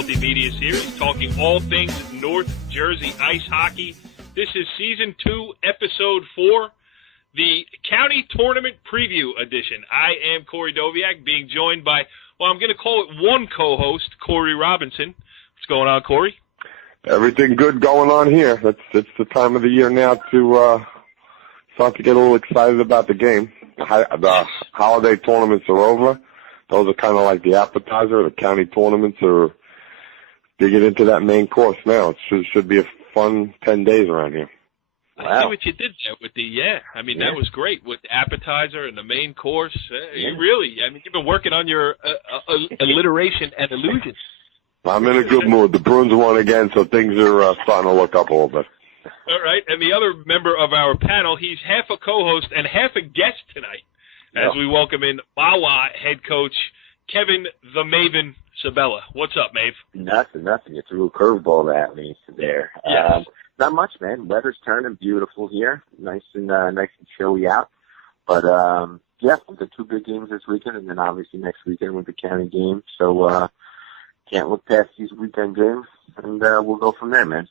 multimedia series talking all things North Jersey ice hockey. This is Season 2, Episode 4, the County Tournament Preview Edition. I am Corey Doviak, being joined by, well, I'm going to call it one co-host, Corey Robinson. What's going on, Corey? Everything good going on here. It's the time of the year now to start to get a little excited about the game. The holiday tournaments are over. Those are kind of like the appetizer. The county tournaments are digging into that main course now. It should be a fun 10 days around here. I see what you did there with that was great with the appetizer and the main course. You've been working on your alliteration and illusions. I'm in a good mood. The Bruins won again, so things are starting to look up a little bit. All right, and the other member of our panel, he's half a co-host and half a guest tonight, as we welcome in Mahwah head coach Kevin the Maven Sabella. What's up, Mave? Nothing. You threw a curveball at me there. Yes. Not much, man. Weather's turning beautiful here. Nice and chilly out. But we've got 2 big games this weekend, and then obviously next weekend with the county game. So can't look past these weekend games, and we'll go from there, man.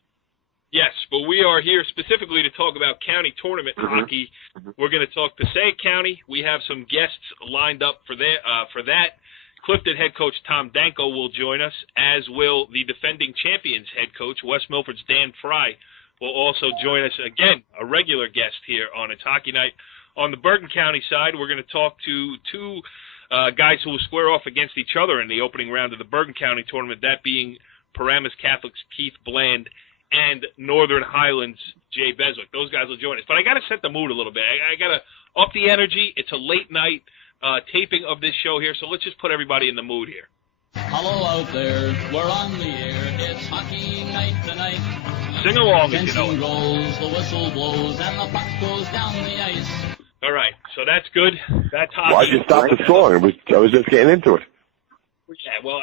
Yes, but we are here specifically to talk about county tournament hockey. We're going to talk Passaic County. We have some guests lined up for that. Clifton head coach Tom Dank will join us, as will the defending champions head coach, West Milford's Dan Frey, will also join us again, a regular guest here on It's Hockey Night. On the Bergen County side, we're going to talk to 2 guys who will square off against each other in the opening round of the Bergen County tournament, that being Paramus Catholic's Keith Bland and Northern Highlands' Jay Beswick. Those guys will join us. But I got to set the mood a little bit. I got to up the energy. It's a late night taping of this show here, so let's just put everybody in the mood here. Hello out there, we're on the air, it's hockey night tonight. Sing along if you know it. Rolls, the whistle blows, and the puck goes down the ice. All right, so that's good. That's hockey. Why'd you stop the song? I was just getting into it. Yeah, well,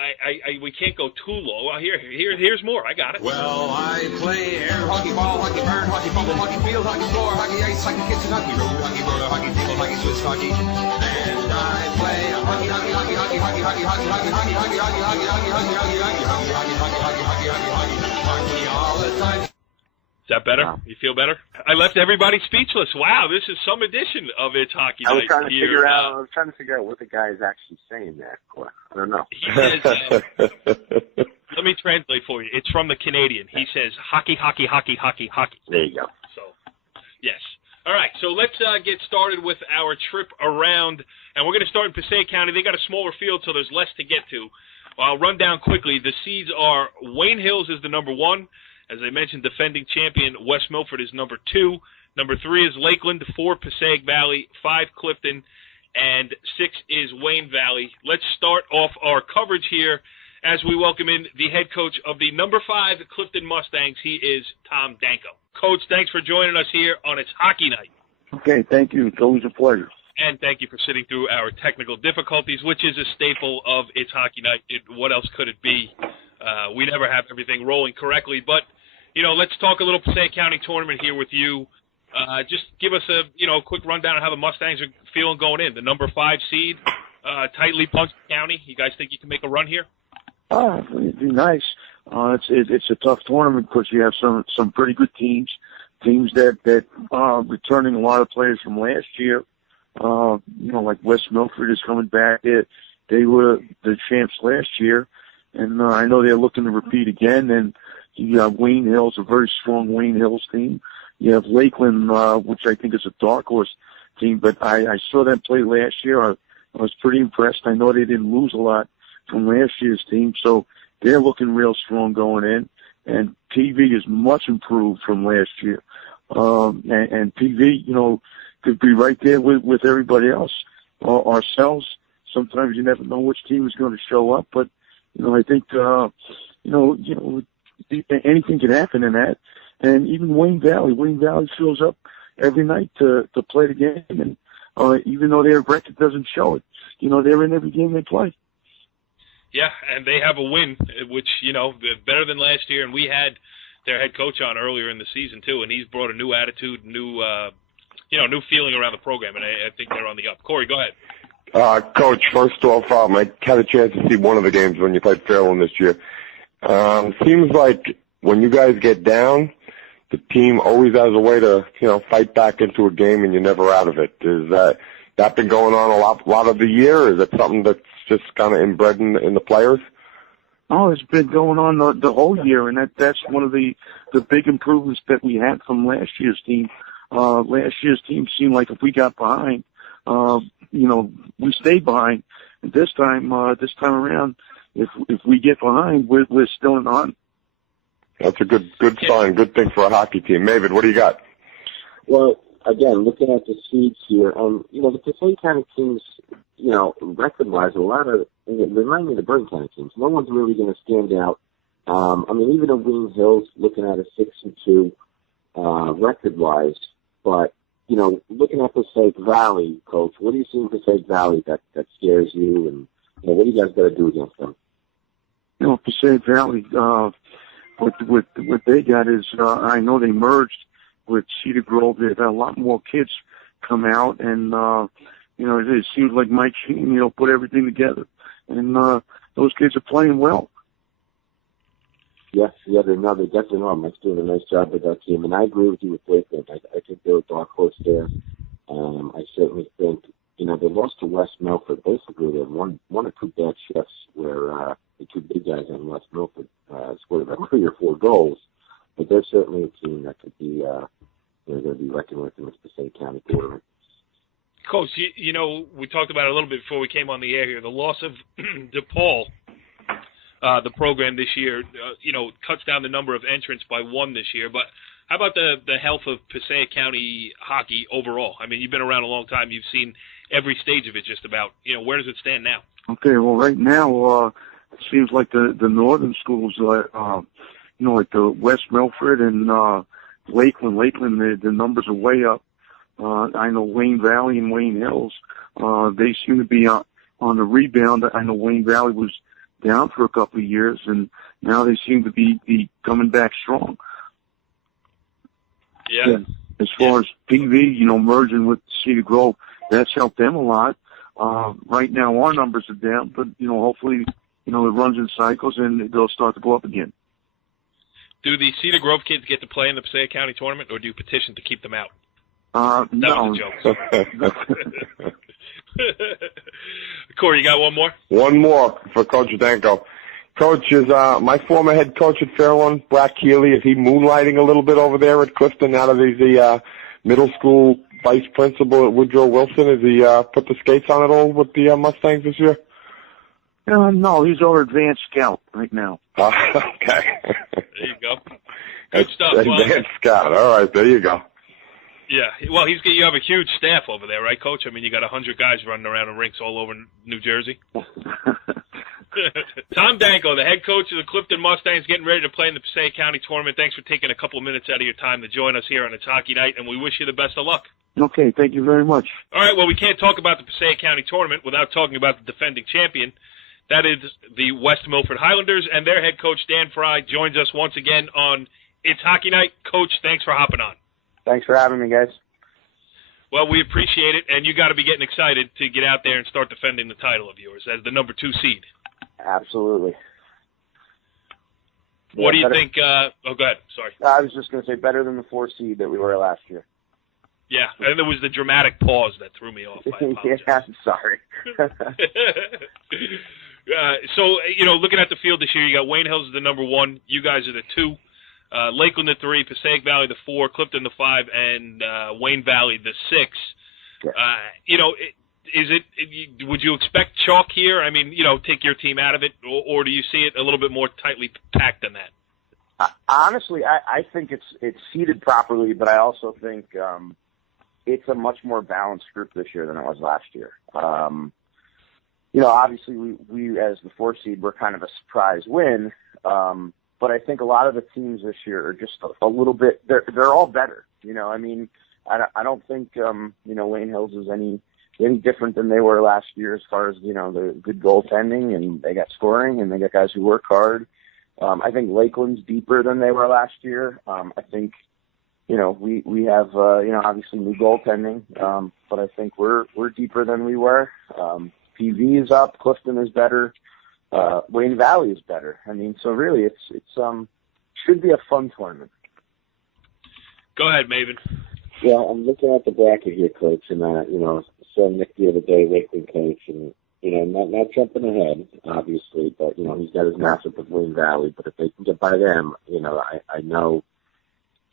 we can't go too low. Well, here's more. I got it. Well, I play air hockey, ball hockey, burn hockey, bubble hockey, field hockey, floor hockey, ice hockey, kitchen hockey, road hockey, roller hockey, table hockey, Swiss hockey, and I play hockey, hockey, hockey, hockey, hockey, hockey, hockey, hockey, hockey, hockey, hockey, hockey, hockey, hockey, hockey, hockey, all the time. Is that better? Wow. You feel better? I left everybody speechless. Wow, this is some edition of It's Hockey Night. I was trying to figure out what the guy is actually saying there. I don't know. He says, let me translate for you. It's from the Canadian. He says, hockey, hockey, hockey, hockey, hockey. There you go. So, yes. All right, so let's get started with our trip around, and we're going to start in Passaic County. They got a smaller field, so there's less to get to. Well, I'll run down quickly. The seeds are Wayne Hills is the number 1. As I mentioned, defending champion West Milford is number 2. Number 3 is Lakeland, 4 Pascack Valley, 5 Clifton, and 6 is Wayne Valley. Let's start off our coverage here as we welcome in the head coach of the number 5 Clifton Mustangs. He is Tom Danko. Coach, thanks for joining us here on It's Hockey Night. Okay, thank you. It's always a pleasure. And thank you for sitting through our technical difficulties, which is a staple of It's Hockey Night. What else could it be? We never have everything rolling correctly, but let's talk a little Passaic County tournament here with you. Just give us a quick rundown of how the Mustangs are feeling going in. The number 5 seed, tightly bunched county. You guys think you can make a run here? It'd be nice. It's a tough tournament because you have some pretty good teams that are returning a lot of players from last year. Like West Milford is coming back. They were the champs last year, and I know they're looking to repeat again. And you have Wayne Hills, a very strong Wayne Hills team. You have Lakeland, which I think is a dark horse team, but I saw them play last year. I was pretty impressed. I know they didn't lose a lot from last year's team, so they're looking real strong going in. And PV is much improved from last year. And PV, could be right there with everybody else, ourselves. Sometimes you never know which team is going to show up, but, I think, anything can happen in that. And even Wayne Valley shows up every night to play the game. And even though their record doesn't show it, they're in every game they play. Yeah, and they have a win, which, better than last year. And we had their head coach on earlier in the season, too, and he's brought a new attitude, new feeling around the program, and I think they're on the up. Corey, go ahead. Coach, first off, I had a chance to see one of the games when you played Fairland this year. Seems like when you guys get down, the team always has a way to, fight back into a game, and you're never out of it. Is that been going on a lot of the year? Or is it something that's just kind of inbred in the players? Oh, it's been going on the whole year, and that's one of the big improvements that we had from last year's team. Last year's team seemed like if we got behind, we stayed behind. And this time around, if we get behind, we're still in the hunt. That's a good sign, good thing for a hockey team. Maven, what do you got? Well, again, looking at the seeds here, the Passaic County teams, record-wise, a lot of, it remind me of the Bergen County teams. No one's really going to stand out. Even in Wing Hills, looking at a 6-2 record-wise, but, looking at Passaic Valley, Coach, what do you see in Passaic Valley that scares you, and what do you guys got to do against them? Passaic Valley, what they got is, I know they merged with Cedar Grove. They've had a lot more kids come out, and it seems like Mike Sheen, put everything together, and those kids are playing well. Yes, they definitely are. Mike's doing a nice job with that team, and I agree with you with Lakeland. I think they're a dark horse there. I certainly think, they lost to West Milford. Basically, they had one or two bad shifts where the two big guys on West Milford scored about 3 or 4 goals. But they're certainly a team that could be, they're going to be reckoned with in this Passaic County tournament. Coach, we talked about it a little bit before we came on the air here. The loss of DePaul, the program this year, cuts down the number of entrants by 1 this year. But how about the health of Passaic County hockey overall? I mean, you've been around a long time. You've seen every stage of it just about. Where does it stand now? Okay, well, right now it seems like the northern schools, like the West Milford and Lakeland. Lakeland, the numbers are way up. I know Wayne Valley and Wayne Hills, they seem to be on the rebound. I know Wayne Valley was down for a couple of years, and now they seem to be coming back strong. Yeah. And as far as PV, merging with Cedar Grove, that's helped them a lot. Right now our numbers are down, but, hopefully, it runs in cycles and they'll start to go up again. Do the Cedar Grove kids get to play in the Passaic County tournament, or do you petition to keep them out? No. That was a joke. Corey, you got one more? One more for Coach Danko. Coach, is my former head coach at Fairlawn, Brack Keeley, is he moonlighting a little bit over there at Clifton now that he's the middle school vice principal at Woodrow Wilson? Has he put the skates on at all with the Mustangs this year? No, he's our advanced scout right now. Okay. There you go. Good stuff. Advanced scout. All right, there you go. Yeah, well, you have a huge staff over there, right, Coach? I mean, you got 100 guys running around in rinks all over New Jersey. Tom Danko, the head coach of the Clifton Mustangs, getting ready to play in the Passaic County tournament. Thanks for taking a couple of minutes out of your time to join us here on It's Hockey Night, and we wish you the best of luck. Okay, thank you very much. All right, well, we can't talk about the Passaic County tournament without talking about the defending champion. That is the West Milford Highlanders, and their head coach, Dan Frey, joins us once again on It's Hockey Night. Coach, thanks for hopping on. Thanks for having me, guys. Well, we appreciate it, and you got to be getting excited to get out there and start defending the title of yours as the number 2 seed. Absolutely. What do you think? Go ahead. Sorry. I was just going to say better than the 4 seed that we were last year. Yeah, and there was the dramatic pause that threw me off. Yeah, I'm sorry. So, looking at the field this year, you got Wayne Hills as the number 1. You guys are the 2. Lakeland the 3, Passaic Valley the 4, Clifton the 5, and Wayne Valley the 6. Would you expect chalk here? I mean, take your team out of it, or do you see it a little bit more tightly packed than that? Honestly, I think it's seeded properly, but I also think it's a much more balanced group this year than it was last year. Obviously we as the 4 seed, we're kind of a surprise win. But I think a lot of the teams this year are just a little bit, they're all better. I don't think, Wayne Hills is any different than they were last year as far as, the good goaltending, and they got scoring and they got guys who work hard. I think Lakeland's deeper than they were last year. I think, we have, obviously new goaltending, but I think we're deeper than we were. PV is up. Clifton is better. Wayne Valley is better. I mean, so really, it's should be a fun tournament. Go ahead, Maven. Yeah, I'm looking at the bracket here, Coach, and saw Nick the other day, Lakeland coach, and not jumping ahead, obviously, but he's got his matchup with Wayne Valley. But if they can get by them, I know.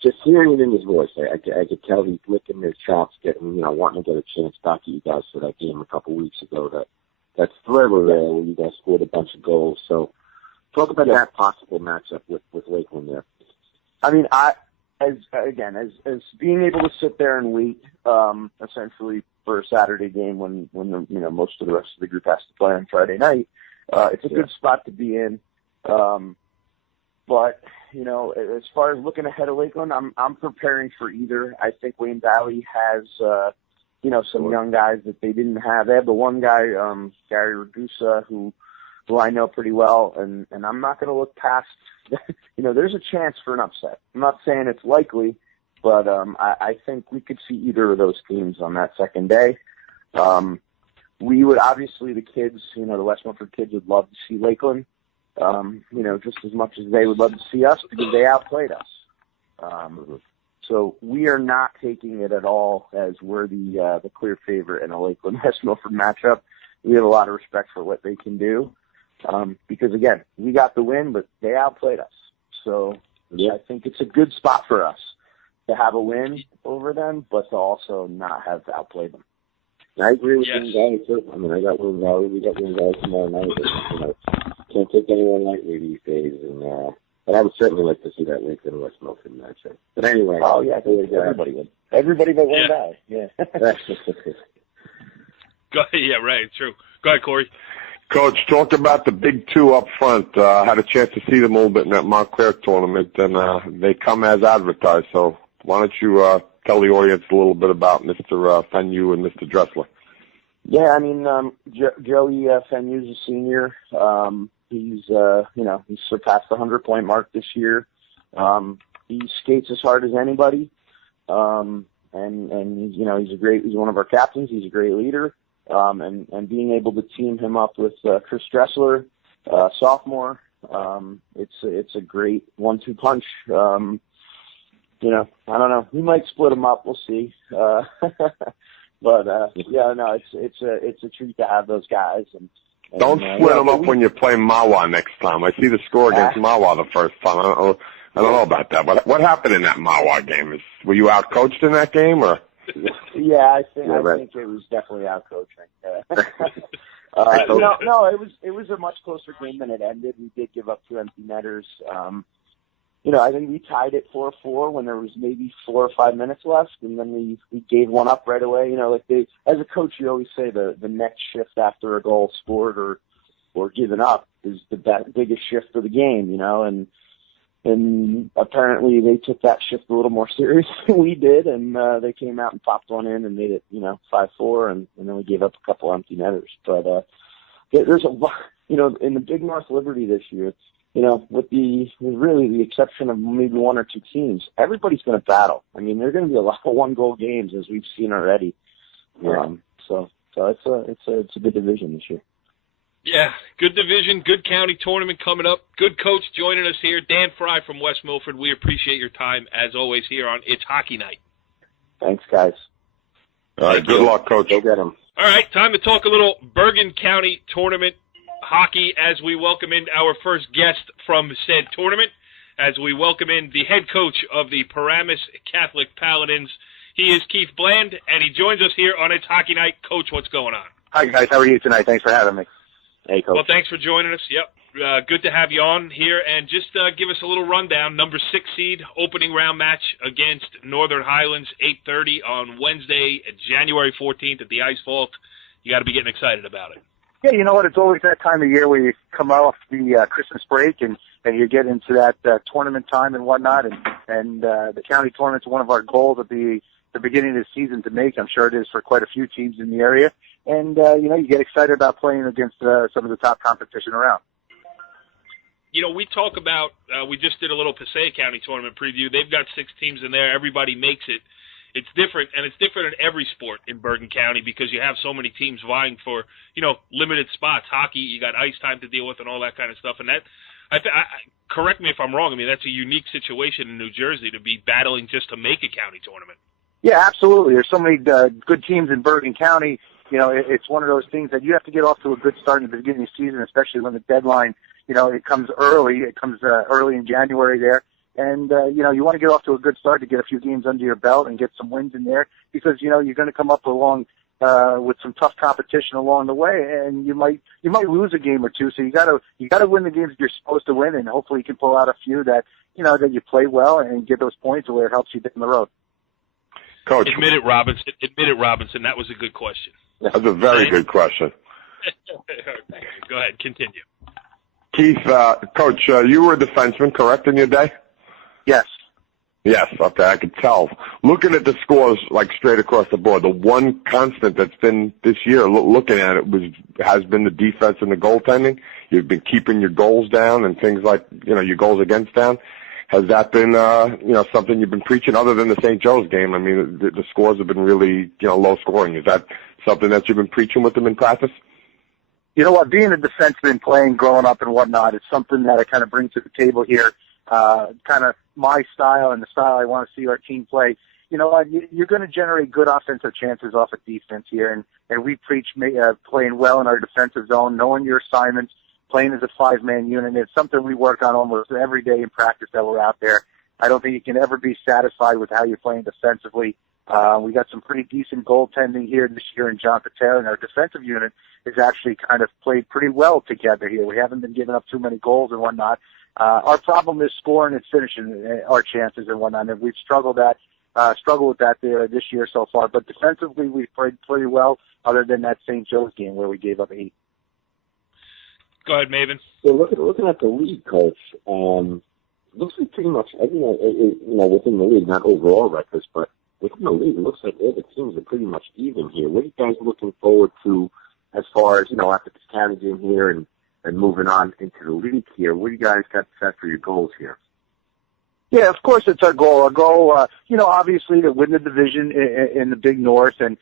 Just hearing it in his voice, I could tell he's licking his chops, wanting to get a chance back at you guys for that game a couple weeks ago. That thriller there where you guys scored a bunch of goals. So talk about that possible matchup with Lakeland there. I mean, as being able to sit there and wait, essentially for a Saturday game when most of the rest of the group has to play on Friday night, it's a good spot to be in. But as far as looking ahead of Lakeland, I'm preparing for either. I think Wayne Valley has some young guys that they didn't have. They have the one guy, Gary Ragusa, who I know pretty well, and I'm not going to look past. There's a chance for an upset. I'm not saying it's likely, but I think we could see either of those teams on that second day. We would obviously, the kids, the West Milford kids would love to see Lakeland, just as much as they would love to see us because they outplayed us. So we are not taking it at all as we're the clear favorite in a Lakeland West Milford matchup. We have a lot of respect for what they can do. Because again, we got the win, but they outplayed us. So I think it's a good spot for us to have a win over them, but to also not have to outplay them. I agree with Wayne Valley too. I mean, I got Wayne Valley. We got Wayne Valley tomorrow night. But, can't take anyone lightly these days. But I would certainly like to see that Lakeland West Milford matchup. But anyway, I think everybody would. Everybody but Wayne Valley. Yeah. Go ahead. Yeah, right. True. Go ahead, Corey. Coach, talk about the big two up front. I had a chance to see them a little bit in that Montclair tournament, and they come as advertised. So why don't you tell the audience a little bit about Mr. Fennew and Mr. Dressler? Yeah, I mean, Joey Fennew's a senior. He's surpassed the 100-point mark this year. He skates as hard as anybody. And he's one of our captains. He's a great leader. And being able to team him up with Chris Dressler, sophomore, it's a great 1-2 punch. I don't know. We might split them up. We'll see. But it's a treat to have those guys. And don't split them up when you play Mahwah next time. I see the score against Mahwah the first time. I don't know about that. But what happened in that Mahwah game? Were you out-coached in that game, or? Yeah, I think it was definitely out-coaching. No, it was a much closer game than it ended. We did give up 2 empty netters. I think we tied it 4-4 when there was maybe 4 or 5 minutes left, and then we gave one up right away. As a coach, you always say the next shift after a goal scored or given up is the biggest shift of the game, and apparently they took that shift a little more serious than we did, and they came out and popped one in and made it, 5-4, and then we gave up a couple empty netters. But there's a lot, in the Big North Liberty this year, with really the exception of maybe 1 or 2 teams, everybody's going to battle. I mean, there are going to be a lot of 1-goal games, as we've seen already. So it's a good division this year. Yeah, good division, good county tournament coming up. Good coach joining us here, Dan Frey from West Milford. We appreciate your time, as always, here on It's Hockey Night. Thanks, guys. All right, good luck, Coach. Go get him. All right, time to talk a little Bergen County tournament hockey as we welcome in our first guest from said tournament, as we welcome in the head coach of the Paramus Catholic Paladins. He is Keith Bland, and he joins us here on It's Hockey Night. Coach, what's going on? Hi, guys. How are you tonight? Thanks for having me. Hey, Coach. Well, thanks for joining us. Yep. Good to have you on here. And just give us a little rundown. Number 6 seed, opening round match against Northern Highlands, 8:30 on Wednesday, January 14th at the Ice Vault. You got to be getting excited about it. Yeah, you know what? It's always that time of year where you come off the Christmas break and you get into that tournament time and whatnot. And the county tournament's one of our goals at the beginning of the season to make. I'm sure it is for quite a few teams in the area. And, you get excited about playing against some of the top competition around. We talk about, we just did a little Passaic County tournament preview. They've got 6 teams in there. Everybody makes it. it's different, and it's different in every sport in Bergen County because you have so many teams vying for, limited spots. Hockey, you got ice time to deal with and all that kind of stuff. And that, correct me if I'm wrong, I mean, that's a unique situation in New Jersey to be battling just to make a county tournament. Yeah, absolutely. There's so many good teams in Bergen County. It's one of those things that you have to get off to a good start in the beginning of the season, especially when the deadline, it comes early. It comes early in January there. And, you want to get off to a good start to get a few games under your belt and get some wins in there because, you're going to come up along with some tough competition along the way, and you might lose a game or two. So you gotta win the games that you're supposed to win, and hopefully you can pull out a few that, that you play well and get those points where it helps you down the road. Coach. Admit it, Robinson. That was a good question. That's a very good question. Go ahead, continue. Keith, Coach, you were a defenseman, correct, in your day? Yes. Yes, okay, I could tell. Looking at the scores, like straight across the board, the one constant that's been this year, looking at it, has been the defense and the goaltending. You've been keeping your goals down and things like, your goals against down. Has that been, something you've been preaching other than the St. Joe's game? I mean, the scores have been really, low scoring. Is that something that you've been preaching with them in practice? You know what? Being a defenseman, playing, growing up and whatnot, it's something that I kind of bring to the table here. Kind of my style and the style I want to see our team play. You know what? You're going to generate good offensive chances off of defense here, and we preach playing well in our defensive zone, knowing your assignments, playing as a five-man unit. It's something we work on almost every day in practice that we're out there. I don't think you can ever be satisfied with how you're playing defensively. We got some pretty decent goaltending here this year in John Patera, and our defensive unit has actually kind of played pretty well together here. We haven't been giving up too many goals and whatnot. Our problem is scoring and finishing our chances and whatnot, and we've struggled with that there this year so far. But defensively, we've played pretty well, other than that St. Joe's game where we gave up 8. Go ahead, Maven. So looking at the league, Coach, looks like pretty much everyone, within the league, not overall records, but within the league, it looks like all the teams are pretty much even here. What are you guys looking forward to as far as, after this county game here and moving on into the league here? What do you guys got set for your goals here? Yeah, of course it's our goal. Our goal, obviously to win the division in the Big North and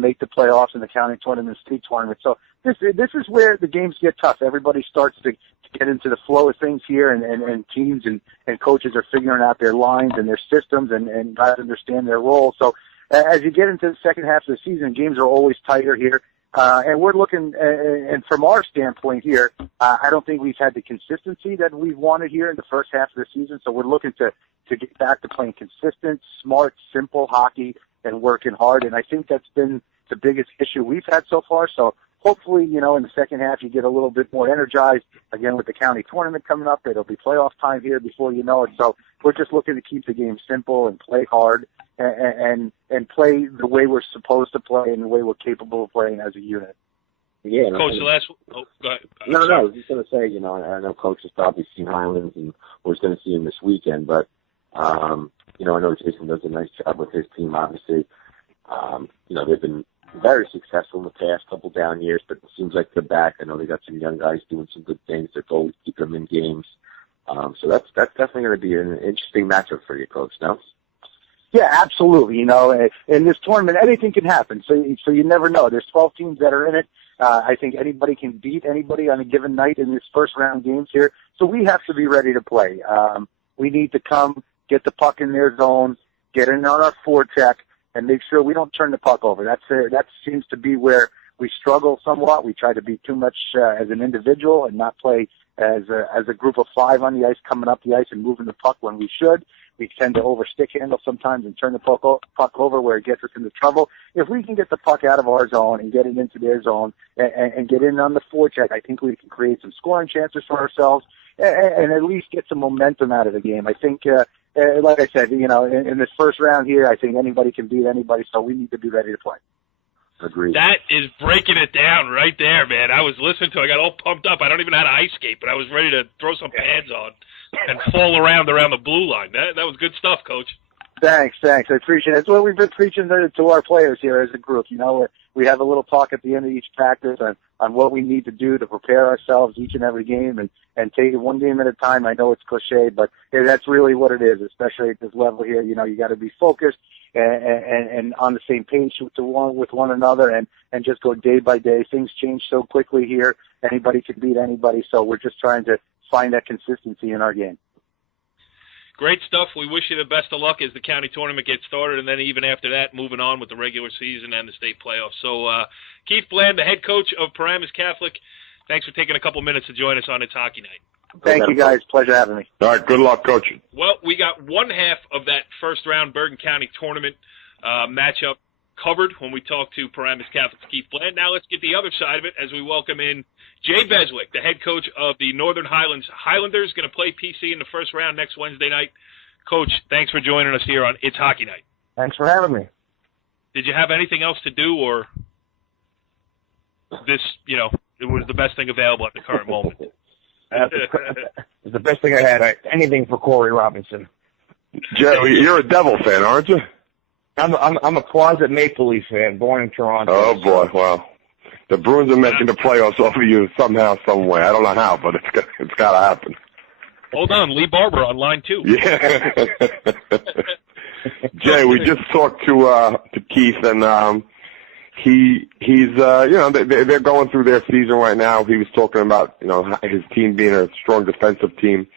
make the playoffs in the county tournament, state tournament. So this is where the games get tough. Everybody starts to get into the flow of things here, and teams and coaches are figuring out their lines and their systems and guys understand their role. So as you get into the second half of the season, games are always tighter here. And we're looking, and from our standpoint here, I don't think we've had the consistency that we've wanted here in the first half of the season. So we're looking to get back to playing consistent, smart, simple hockey and working hard. And I think that's been the biggest issue we've had so far. So hopefully, in the second half, you get a little bit more energized. Again, with the county tournament coming up, it'll be playoff time here before you know it. So we're just looking to keep the game simple and play hard and play the way we're supposed to play and the way we're capable of playing as a unit. Yeah, Coach, the last one. Oh, go ahead. No, I was just going to say, I know Coach has probably seen Highlands and we're going to see him this weekend, but, I know Jason does a nice job with his team, obviously. They've been very successful in the past couple down years, but it seems like they're back. I know they got some young guys doing some good things. Their goal is to keep them in games. So that's definitely going to be an interesting matchup for you, Coach, no? Yeah, absolutely. In this tournament, anything can happen. So you never know. There's 12 teams that are in it. I think anybody can beat anybody on a given night in this first round games here. So we have to be ready to play. We need to come, get the puck in their zone, get in on our forecheck, and make sure we don't turn the puck over. That seems to be where we struggle somewhat. We try to be too much as an individual and not play as a group of 5 on the ice, coming up the ice and moving the puck when we should. We tend to overstick handle sometimes and turn the puck over where it gets us into trouble. If we can get the puck out of our zone and get it into their zone and get in on the forecheck, I think we can create some scoring chances for ourselves and at least get some momentum out of the game. I think, like I said, in this first round here, I think anybody can beat anybody, so we need to be ready to play. Agreed. That is breaking it down right there, man. I was listening to it. I got all pumped up. I don't even know how to ice skate, but I was ready to throw some pads on and fall around the blue line. That was good stuff, Coach. Thanks. I appreciate it. That's what we've been preaching to our players here as a group. You know, we have a little talk at the end of each practice on what we need to do to prepare ourselves each and every game and take it one game at a time. I know it's cliche, but that's really what it is, especially at this level here. You know, you got to be focused and on the same page with one another and just go day by day. Things change so quickly here. Anybody can beat anybody, so we're just trying to find that consistency in our game. Great stuff. We wish you the best of luck as the county tournament gets started, and then even after that, moving on with the regular season and the state playoffs. So, Keith Bland, the head coach of Paramus Catholic, thanks for taking a couple minutes to join us on It's Hockey Night. Thank you, guys. Pleasure having me. All right, good luck, Coach. Well, we got one half of that first-round Bergen County tournament matchup covered when we talk to Paramus Catholic's Keith Bland. Now let's get the other side of it as we welcome in Jay Beswick, the head coach of the Northern Highlands Highlanders, going to play PC in the first round next Wednesday night. Coach, thanks for joining us here on It's Hockey Night. Thanks for having me. Did you have anything else to do, or this, you know, it was the best thing available at the current moment? It's the best thing I had. Anything for Corey Robinson. Jay, you're a Devil fan, aren't you? I'm a closet Maple Leaf fan, born in Toronto. Oh, boy, well. The Bruins are making the playoffs over you somehow, some way. I don't know how, but it's got to happen. Hold on, Lee Barber on line 2. Yeah. Jay, we just talked to Keith, and he's you know, they're going through their season right now. He was talking about, you know, his team being a strong defensive team.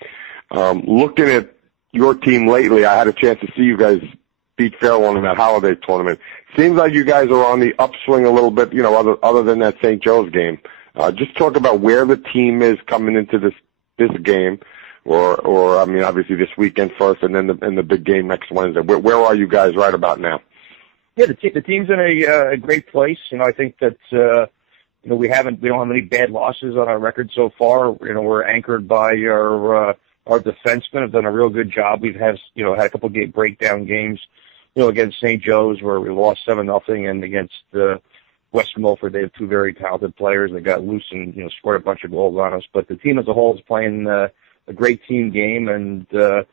Looking at your team lately, I had a chance to see you guys beat Fairlawn in that holiday tournament. Seems like you guys are on the upswing a little bit, you know, other than that St. Joe's game. Just talk about where the team is coming into this game, or I mean, obviously this weekend first, and then the big game next Wednesday. Where are you guys right about now? Yeah, the team's in a great place. You know, I think that you know, we don't have any bad losses on our record so far. You know, we're anchored by our defensemen have done a real good job. We've had a couple of breakdown games, you know, against St. Joe's where we lost 7-0, and against West Milford, they have two very talented players that got loose and, you know, scored a bunch of goals on us. But the team as a whole is playing a great team game, and you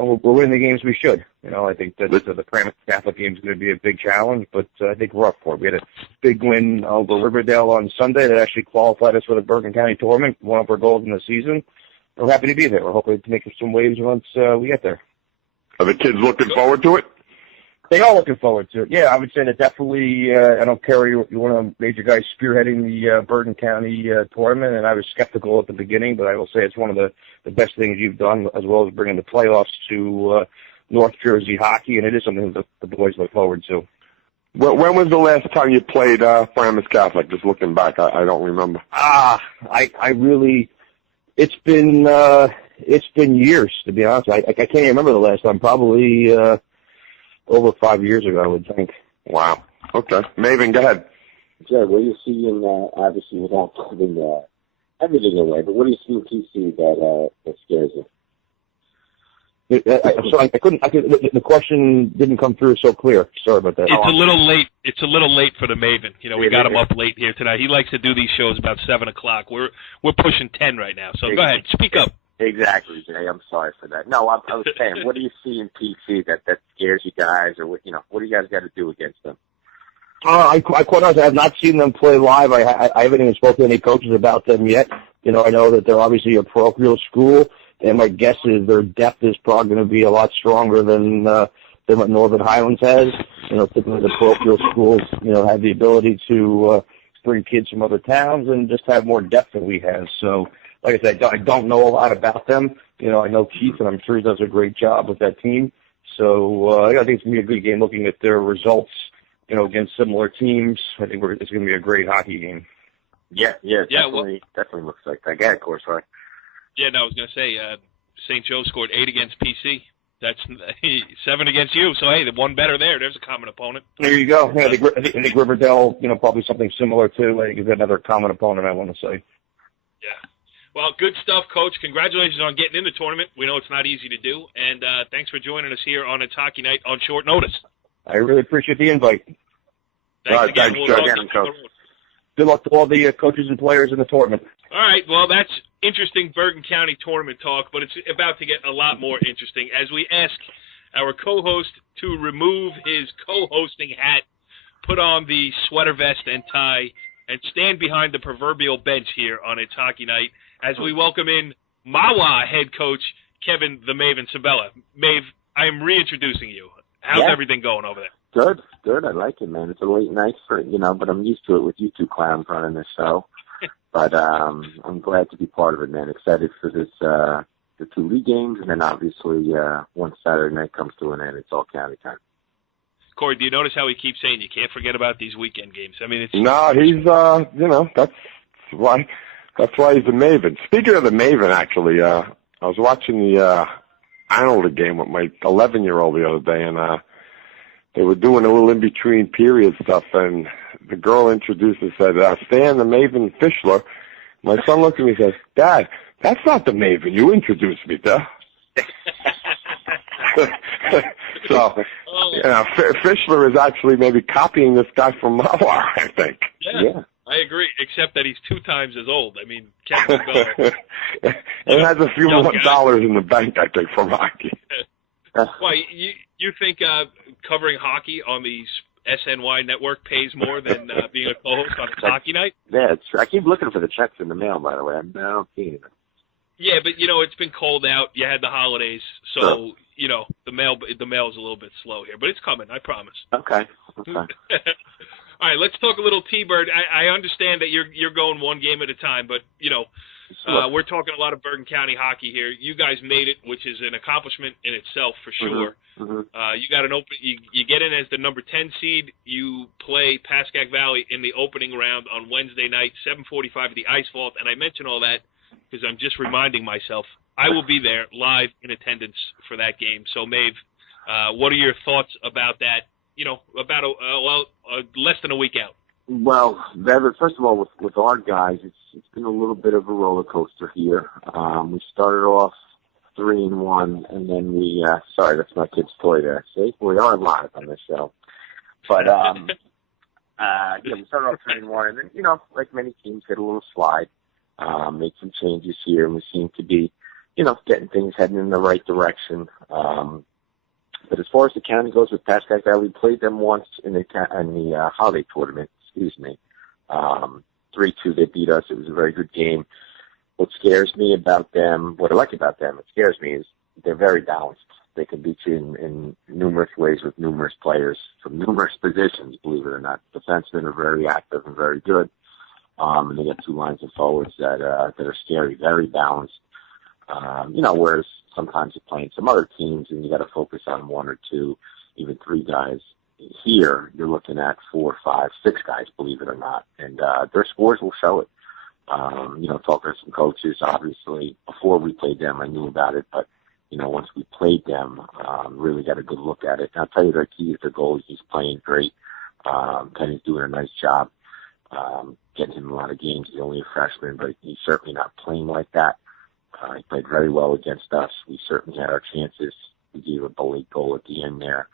know, we're winning the games we should. You know, I think that the Paramus Catholic game is going to be a big challenge, but I think we're up for it. We had a big win over Riverdale on Sunday that actually qualified us for the Bergen County tournament, one of our goals in the season. We're happy to be there. We're hoping to make some waves once we get there. Are the kids looking forward to it? They are looking forward to it. Yeah, I would say that definitely. I know, Kerry, you're one of the major guys spearheading the Bergen County tournament, and I was skeptical at the beginning, but I will say it's one of the best things you've done, as well as bringing the playoffs to North Jersey hockey, and it is something that the boys look forward to. When was the last time you played Paramus Catholic? Just looking back, I don't remember. I really. It's been years, to be honest. I can't even remember the last time. Probably over 5 years ago, I would think. Wow. Okay. Maven, go ahead. Jared, what do you see in, obviously without giving everything away, but what do you see in PC that scares you? The question didn't come through so clear. Sorry about that. It's a little late. It's a little late for the Maven. You know, we got him up late here tonight. He likes to do these shows about 7:00. We're pushing 10 right now. So go ahead, speak up. Exactly, Jay. I'm sorry for that. No, I was saying, what do you see in PC that scares you guys, or what do you guys got to do against them? I quite honestly, I have not seen them play live. I haven't even spoken to any coaches about them yet. You know, I know that they're obviously a parochial school, and my guess is their depth is probably going to be a lot stronger than what Northern Highlands has. You know, typically the parochial schools, you know, have the ability to bring kids from other towns and just have more depth than we have. So, like I said, I don't know a lot about them. You know, I know Keith, and I'm sure he does a great job with that team. So I think it's going to be a good game looking at their results, you know, against similar teams. I think it's going to be a great hockey game. Yeah, definitely looks like that. Yeah, of course, right. Yeah, no, I was going to say, St. Joe scored 8 against PC. That's 7 against you. So, hey, the one better there. There's a common opponent. There you go. Yeah, I think Riverdale, you know, probably something similar too. I think is another common opponent, I want to say. Yeah. Well, good stuff, Coach. Congratulations on getting in the tournament. We know it's not easy to do. And thanks for joining us here on It's Hockey Night on short notice. I really appreciate the invite. Thanks again. Coach. Good luck to all the coaches and players in the tournament. All right. Well, that's interesting Bergen County tournament talk, but it's about to get a lot more interesting as we ask our co-host to remove his co-hosting hat, put on the sweater vest and tie, and stand behind the proverbial bench here on It's Hockey Night as we welcome in Mahwah head coach Kevin the Maven Sabella. Mave, I am reintroducing you. How's everything going over there? Good. I like it, man. It's a late night but I'm used to it with you two clowns running this show. But I'm glad to be part of it, man. Excited for this, the 2 league games, and then obviously once Saturday night comes to an end, it's all county time. Corey, do you notice how he keeps saying you can't forget about these weekend games? I mean, it's no, he's that's why he's a Maven. Speaking of the Maven, actually, I was watching the Islander game with my 11-year-old the other day, and they were doing a little in-between period stuff, and the girl introduced and said, Stan the Maven Fischler. My son looked at me and says, Dad, that's not the Maven you introduced me to. So, Fischler is actually maybe copying this guy from Mahwah, I think. Yeah. I agree, except that he's 2 times as old. I mean, Kevin Sabella. It has a few more dollars in the bank, I think, from hockey. Why, you think covering hockey on the SNY network pays more than being a co-host on Hockey Night? Yeah, it's true. I keep looking for the checks in the mail, by the way. I don't see anything. Yeah, but, it's been cold out. You had the holidays, so, the mail is a little bit slow here. But it's coming, I promise. Okay. All right, let's talk a little T-Bird. I understand that you're going one game at a time, but, we're talking a lot of Bergen County hockey here. You guys made it, which is an accomplishment in itself for sure. Mm-hmm. You got you get in as the number 10 seed. You play Pascack Valley in the opening round on Wednesday night, 7:45 at the Ice Vault. And I mention all that because I'm just reminding myself I will be there live in attendance for that game. So, Maeve, what are your thoughts about that? About less than a week out. Well, first of all, with our guys, it's been a little bit of a roller coaster here. We started off 3-1, and then we sorry, that's my kid's toy there. See, we are live on this show, but we started off 3-1, and then like many teams, hit a little slide, made some changes here, and we seem to be, getting things heading in the right direction. But as far as the county goes with Pascack Valley, we played them once in the holiday tournament. 3-2. They beat us. It was a very good game. What scares me about them, what I like about them, it scares me, is they're very balanced. They can beat you in numerous ways with numerous players from numerous positions, believe it or not. Defensemen are very active and very good. And they got 2 lines of forwards that are scary, very balanced. Whereas sometimes you're playing some other teams and you got to focus on 1 or 2, even 3 guys. Here, you're looking at 4, 5, 6 guys, believe it or not, and their scores will show it. Talking to some coaches, obviously, before we played them, I knew about it, but, once we played them, really got a good look at it. And I'll tell you, their key is their goalie. He's playing great. Kenny's doing a nice job getting him a lot of games. He's only a freshman, but he's certainly not playing like that. He played very well against us. We certainly had our chances. We gave a late goal at the end there.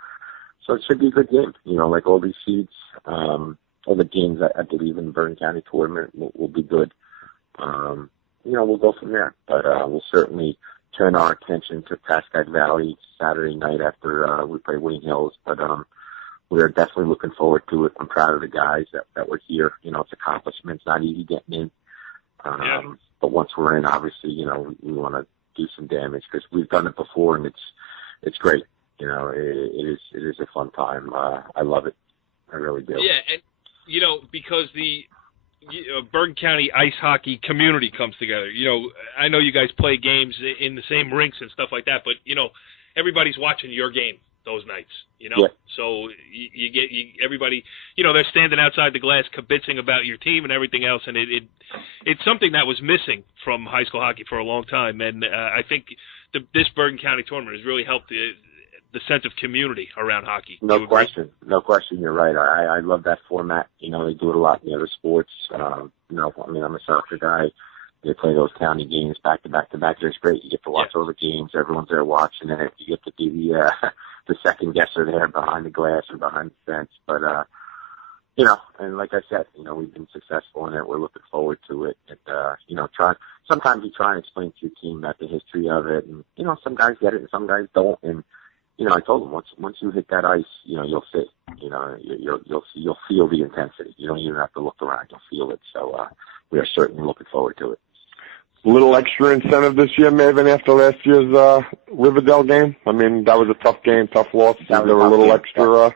So it should be a good game. Like all these seeds, all the games I believe in the Bergen County tournament will be good. We'll go from there. But we'll certainly turn our attention to Pascack Valley Saturday night after we play Wayne Hills. But we are definitely looking forward to it. I'm proud of the guys that were here. It's accomplishments. Not easy getting in. But once we're in, obviously, we want to do some damage because we've done it before, and it's great. It is a fun time. I love it. I really do. Yeah, and because the Bergen County ice hockey community comes together. I know you guys play games in the same rinks and stuff like that, but everybody's watching your game those nights. Yeah. So you get everybody. They're standing outside the glass, kibitzing about your team and everything else, and it's something that was missing from high school hockey for a long time, and I think this Bergen County tournament has really helped the sense of community around hockey. No question. You're right. I love that format. They do it a lot in the other sports. I'm a soccer guy. They play those county games back to back to back. It's great. You get to watch all the games. Everyone's there watching it. You get to be the second guesser there behind the glass or behind the fence. But, and like I said, we've been successful in it. We're looking forward to it. And, sometimes you try and explain to your team about the history of it. And, some guys get it and some guys don't. And, I told him once you hit that ice, you'll see. You'll feel the intensity. You don't even have to look around. You'll feel it. So we are certainly looking forward to it. A little extra incentive this year, Maven, after last year's Riverdale game. I mean, that was a tough game, tough loss. Was there a little extra?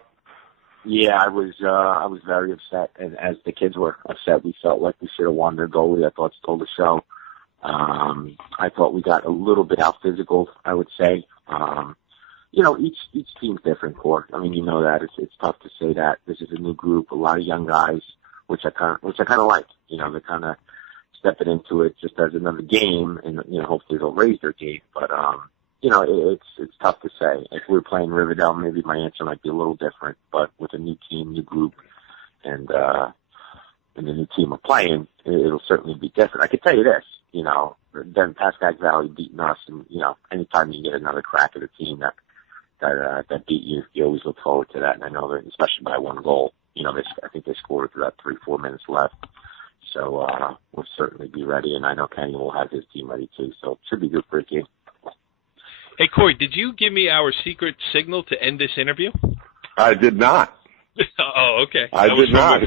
Yeah, I was very upset, and as the kids were upset, we felt like we should have won their goalie. I thought stole the show. I thought we got a little bit out physical, I would say. Each team's different, Cork. I mean, you know that it's tough to say that. This is a new group, a lot of young guys, which I kind of like. They're kind of stepping into it just as another game, and hopefully they'll raise their game. But it's tough to say. If we were playing Riverdale, maybe my answer might be a little different. But with a new team, new group, and the new team we're playing, it'll certainly be different. I can tell you this, then Pascack Valley beating us, and anytime you get another crack at a team that beat you, you always look forward to that. And I know that, especially by one goal, I think they scored with about 3-4 minutes left. So we'll certainly be ready, and I know Kenny will have his team ready too. So it should be good for a game. Hey, Corey, did you give me our secret signal to end this interview? I did not. Oh, okay. I did not.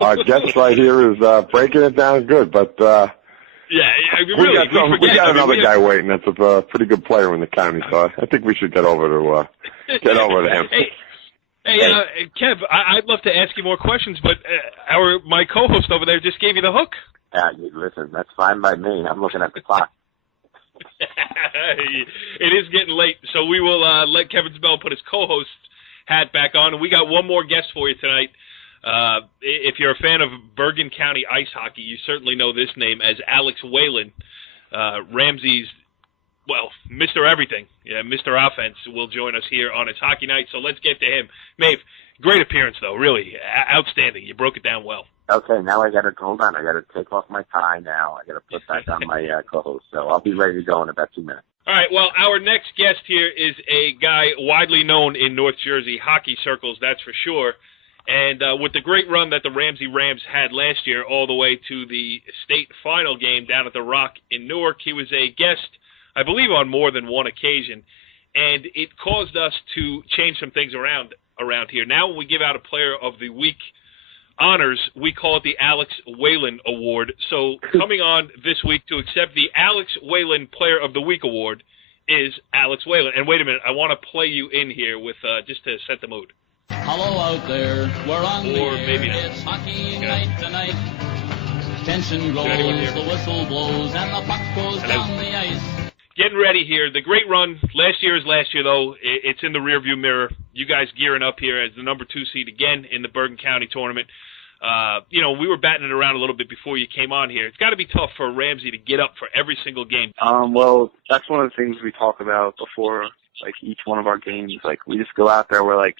Our guest right here is breaking it down good, but we got another guy waiting. That's a pretty good player in the county, so I think we should get over to him. Hey, Kev, I'd love to ask you more questions, but my co-host over there just gave you the hook. Listen, that's fine by me. I'm looking at the clock. It is getting late, so we will let Kevin Sabella put his co-host hat back on, and we got one more guest for you tonight. If you're a fan of Bergen County ice hockey, you certainly know this name as Alex Whalen, Ramsey's, Mr. Everything, Mr. Offense, will join us here on his hockey night, so let's get to him. Maeve, great appearance, though, really, outstanding. You broke it down well. Okay, now I got to, hold on, I got to take off my tie now. I got to put back on my co-host, so I'll be ready to go in about 2 minutes. All right, well, our next guest here is a guy widely known in North Jersey hockey circles, that's for sure. And with the great run that the Ramsey Rams had last year all the way to the state final game down at the Rock in Newark, he was a guest, I believe, on more than one occasion. And it caused us to change some things around here. Now when we give out a Player of the Week honors, we call it the Alex Whalen Award. So coming on this week to accept the Alex Whalen Player of the Week Award is Alex Whalen. And wait a minute, I want to play you in here with just to set the mood. Hello out there, we're on the air. Maybe not. It's hockey night tonight. Tension grows, the whistle blows, and the puck goes down the ice. Getting ready here. The great run. Last year is last year, though. It's in the rearview mirror. You guys gearing up here as the number 2 seed again in the Bergen County tournament. We were batting it around a little bit before you came on here. It's got to be tough for Ramsey to get up for every single game. Well, that's one of the things we talk about before, each one of our games. We just go out there, we're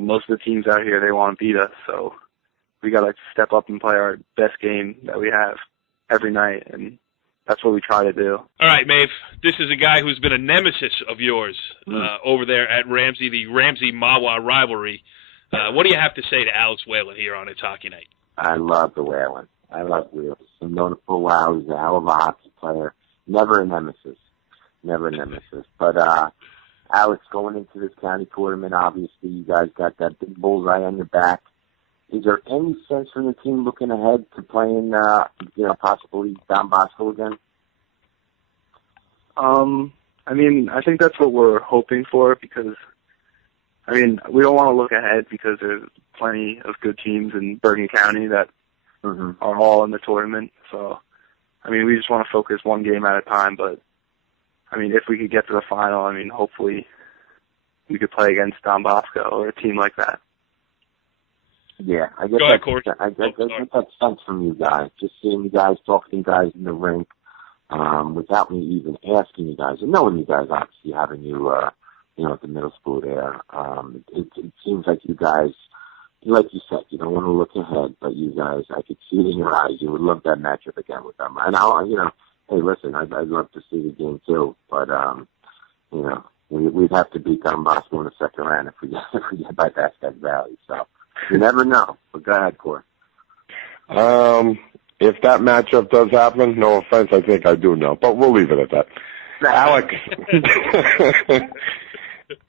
most of the teams out here, they want to beat us, so we got to step up and play our best game that we have every night, and that's what we try to do. All right, Maeve, this is a guy who's been a nemesis of yours over there at Ramsey, the Ramsey Mahwah rivalry. What do you have to say to Alex Whalen here on It's Hockey Night? I love the Whalen. I love Wheels. I've known him for a while. He's a hell of a hockey player. Never a nemesis. But Alex, going into this county tournament, obviously you guys got that big bullseye on your back. Is there any sense from the team looking ahead to playing, possibly Don Bosco again? I think that's what we're hoping for because, we don't want to look ahead because there's plenty of good teams in Bergen County that are all in the tournament. So, we just want to focus one game at a time, but if we could get to the final, hopefully we could play against Don Bosco or a team like that. Yeah, I get that sense from you guys. Just seeing you guys, talking to you guys in the rink, without me even asking you guys, and knowing you guys obviously having you, at the middle school there. It seems like you guys, like you said, you don't want to look ahead, but you guys, I could see it in your eyes. You would love that matchup again with them. And hey, listen, I'd love to see the game too, but we'd have to beat Don Bosco in the second round if we get by Pascack Valley. So you never know. But go ahead, Corey. If that matchup does happen, no offense, I think I do know, but we'll leave it at that. Alex.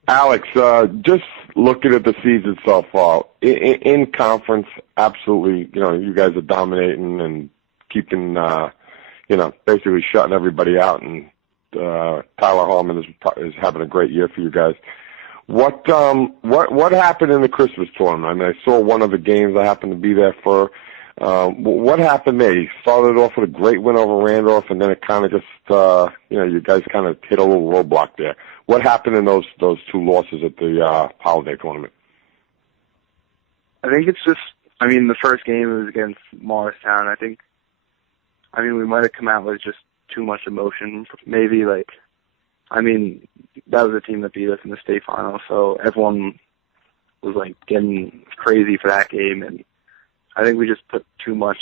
Alex, just looking at the season so far, in conference, absolutely, you guys are dominating and keeping, basically shutting everybody out, and Tyler Harmon is having a great year for you guys. What happened in the Christmas tournament? I mean, I saw one of the games. I happened to be there for. What happened there? You started off with a great win over Randolph, and then it kind of just, you guys kind of hit a little roadblock there. What happened in those two losses at the holiday tournament? I think it's just, the first game was against Morristown. We might have come out with just too much emotion. Maybe, that was a team that beat us in the state final, so everyone was, getting crazy for that game, and I think we just put too much,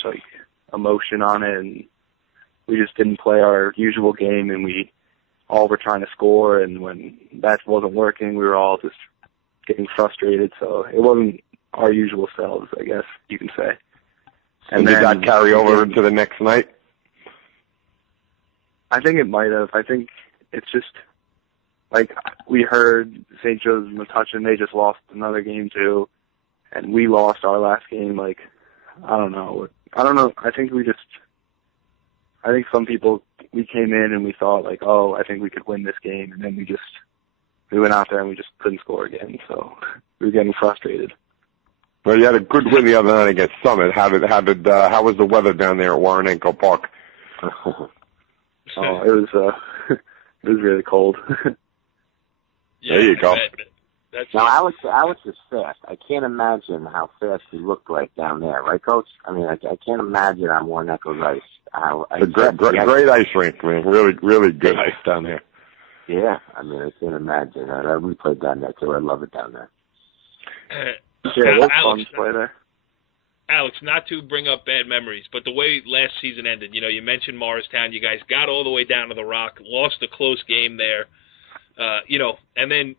emotion on it, and we just didn't play our usual game, and we all were trying to score, and when that wasn't working, we were all just getting frustrated, so it wasn't our usual selves, I guess you can say. And did that carry over into the next night? I think it might have. I think it's just, we heard St. Joe's Metuchen, they just lost another game too, and we lost our last game, I don't know. I think some people, we came in and we thought, I think we could win this game, and then we went out there and we just couldn't score again, so we were getting frustrated. Well, you had a good win the other night against Summit. How was the weather down there at Warrenenko Park? It was really cold. There you go. Now, Alex is fast. I can't imagine how fast he looked like down there, right, Coach? I can't imagine on Warrenenko's ice. Great ice rink, man. Really, really good ice down there. Yeah, I can't imagine. We played down there too. I love it down there. Yeah, it's fun to play there. Alex, not to bring up bad memories, but the way last season ended, you mentioned Morristown. You guys got all the way down to the Rock, lost a close game there, and then,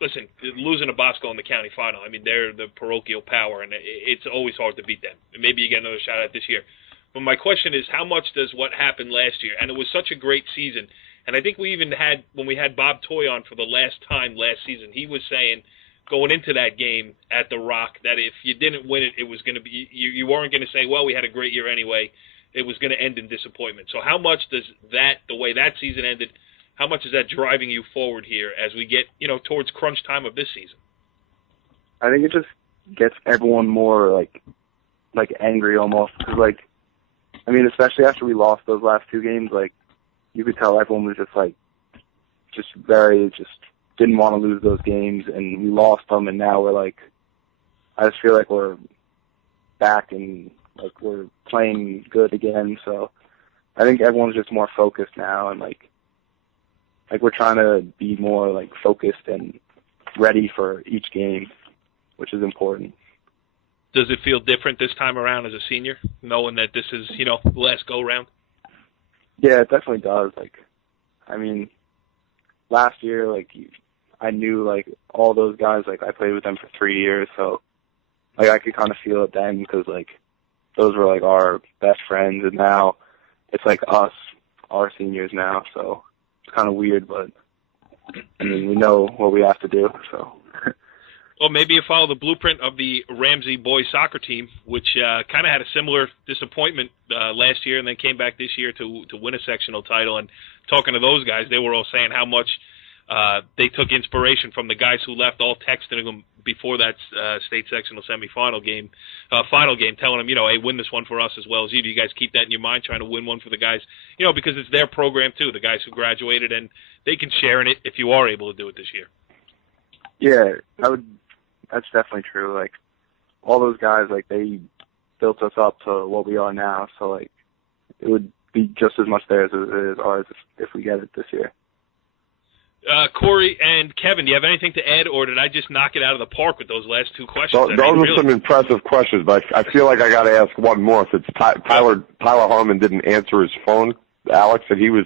listen, losing to Bosco in the county final, they're the parochial power, and it's always hard to beat them. Maybe you get another shot at this year. But my question is, how much does what happened last year, and it was such a great season, and I think we even had, when we had Bob Toy on for the last time last season, he was saying, going into that game at the Rock, that if you didn't win it, it was going to be, you weren't going to say, well, we had a great year anyway. It was going to end in disappointment. So how much does that, the way that season ended, how much is that driving you forward here as we get, towards crunch time of this season? I think it just gets everyone more, angry almost. Because, especially after we lost those last two games, you could tell everyone was just didn't want to lose those games, and we lost them, and now we're I just feel like we're back and we're playing good again. So I think everyone's just more focused now, and we're trying to be more focused and ready for each game, which is important. Does it feel different this time around as a senior, knowing that this is the last go round? Yeah, it definitely does. Last year, I knew all those guys. I played with them for 3 years, so I could kind of feel it then because those were our best friends, and now it's us, our seniors now. So it's kind of weird, but we know what we have to do. So. Well, maybe you follow the blueprint of the Ramsey boys soccer team, which kind of had a similar disappointment last year, and then came back this year to win a sectional title. And talking to those guys, they were all saying how much they took inspiration from the guys who left, all texting them before that state sectional final game, telling them, hey, win this one for us as well as you. Do you guys keep that in your mind, trying to win one for the guys? Because it's their program too, the guys who graduated, and they can share in it if you are able to do it this year. Yeah, that's definitely true. All those guys, they built us up to what we are now. So, it would be just as much theirs as it is ours if we get it this year. Corey and Kevin, do you have anything to add, or did I just knock it out of the park with those last two questions? Those are some impressive questions, but I feel like I got to ask one more. Since Tyler Harmon didn't answer his phone, Alex, and he was